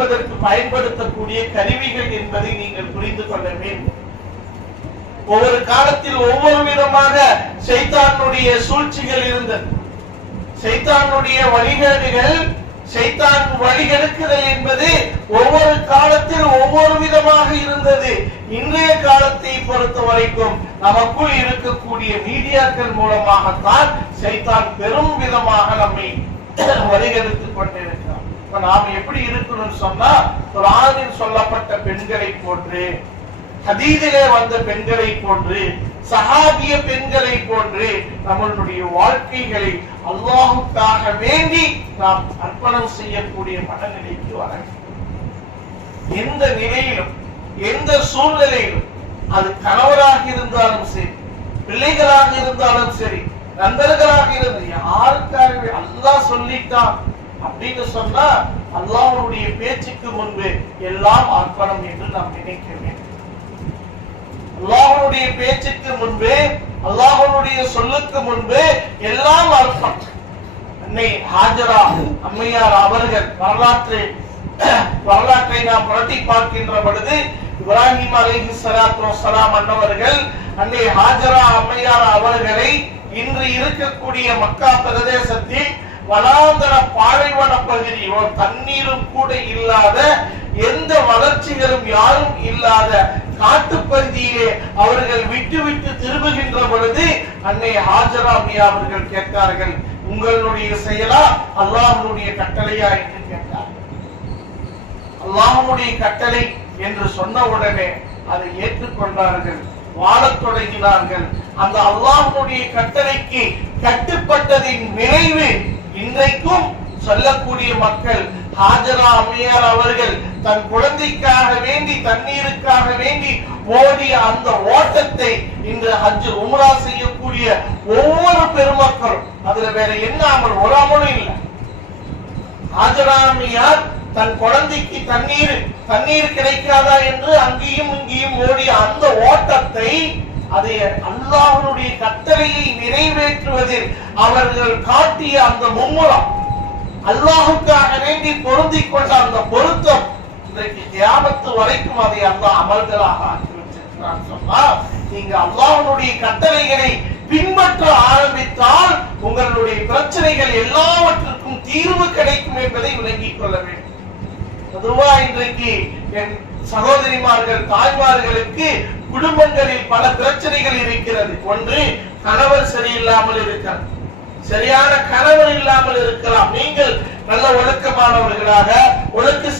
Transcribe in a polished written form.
இருப்பதற்கு பயன்படுத்தக்கூடிய கருவிகள் என்பதை நீங்கள் புரிந்து கொள்ள வேண்டும். ஒவ்வொரு காலத்தில் ஒவ்வொரு விதமாக ஷைத்தானுடைய சூழ்ச்சிகள் இருந்தது. ஷைத்தானுடைய வழிகேடுகள், ஷைத்தான் வழிகெடுக்குதல் என்பது ஒவ்வொரு காலத்தில் ஒவ்வொரு விதமாக இருந்தது. இன்றைய காலத்தை பொறுத்த வரைக்கும் நமக்குள் இருக்கக்கூடிய மீடியாக்கள் மூலமாகத்தான் ஷைத்தான் பெரும் விதமாக நம்மை வழிகெடுத்துக் கொண்டிருக்கிறார். இப்ப நாம் எப்படி இருக்கணும்னு சொன்னா, குர்ஆனில் சொல்லப்பட்ட பெண்களை போன்று, ஹதீஸிலே வந்த பெண்களை போன்று, சஹாபிய பெண்களை போன்று நம்மளுடைய வாழ்க்கைகளை அல்லாஹ்வுக்காக வேண்டி நாம் அர்ப்பணம் செய்யக்கூடிய மனநிலைக்கு வர எந்த நிலையிலும் எந்த சூழ்நிலையிலும், அது கணவராக இருந்தாலும் சரி, பிள்ளைகளாக இருந்தாலும் சரி, நண்பர்களாக இருந்து யாருக்காகவே அல்லாஹ் சொல்லிட்டான் அப்படின்னு சொன்னா அல்லாஹ்வுடைய பேச்சுக்கு முன்பு எல்லாம் அர்ப்பணம் என்று நாம் நினைக்க வேண்டும். அல்லாஹ்வுடைய பேச்சுக்கு முன்பு, அல்லாஹ்வுடைய சொல்லுக்கு முன்பு எல்லாம் அர்ப்பணம். அன்னை ஹாஜரா அம்மையார் அவர்கள் வரலாற்றை நாம் புரட்டி பார்க்கின்ற பொழுது, இப்ராஹிம் அலைஹிஸ்ஸலாத்து வஸ்ஸலாம் அன்னவர்கள் அன்னை ஹாஜரா அம்மையார் அவர்களை இன்று இருக்கக்கூடிய மக்கா பிரதேசத்தில் வனாந்தர பாலைவன பகுதி, தண்ணீரும் கூட இல்லாத, எந்த வளர்ச்சிகளும் யாரும் இல்லாத காட்டுப்பகுதியிலே அவர்கள் விட்டு விட்டு திரும்புகின்ற பொழுது அன்னை ஹாஜரா அம்மையா அவர்கள் கேட்டார்கள், உங்களுடைய செயலா அல்லாஹ்வுடைய கட்டளையா என்று கேட்டார்கள். அல்லாஹ்வுடைய கட்டளை என்று சொன்ன உடனே அதை ஏற்றுக்கொண்டார்கள், வாழத் தொடங்கினார்கள். அந்த அல்லாஹ்வுடைய கட்டளைக்கு கட்டுப்பட்டதின் விளைவு இன்றைக்கும் சொல்லக்கூடிய மக்கள், ஹாஜரா அம்மையார் அவர்கள் தன் குழந்தைக்காக வேண்டி, தண்ணீருக்காக வேண்டி ஓடிய அந்த ஓட்டத்தை இன்று ஹஜ் உம்ரா செய்யக்கூடிய ஒவ்வொரு பெருமக்களும், அதுல வேற என்ன அமல், ஒரு அமலும் இல்லை. ஹாஜரா அம்மையார் தன் குழந்தைக்கு தண்ணீர் கிடைக்காதா என்று அங்கேயும் இங்கேயும் ஓடிய அந்த ஓட்டத்தை, அதை அல்லாஹ்வுடைய கட்டளையை நிறைவேற்றுவதில் அவர்கள் காட்டிய அந்த மும்முரம், அல்லாஹ்வுக்காக வேண்டி பொருந்திக் கொண்ட அந்த பொருத்தம், இன்றைக்கு கியாமத்து வரைக்கும் அதை அல்லாஹ் அமல்களாக ஆக்கி வச்சிருக்கிறான். சொன்னா நீங்க அல்லாஹ்வுடைய கட்டளைகளை பின்பற்ற ஆரம்பித்தால் உங்களுடைய பிரச்சனைகள் எல்லாவற்றுக்கும் தீர்வு கிடைக்கும் என்பதை விளங்கிக் கொள்ள வேண்டும். பொதுவா இன்றைக்கு என் சகோதரிமார்கள், தாய்மார்களுக்கு குடும்பங்களில் பல பிரச்சனைகள் இருக்கிறது. ஒன்று, கணவர் சரியில்லாமல் இருக்கிறார், சரியான கணவர் இல்லாமல் இருக்கலாம். நீங்கள் நல்ல ஒழுக்கமானவர்களாக, ஒழுக்க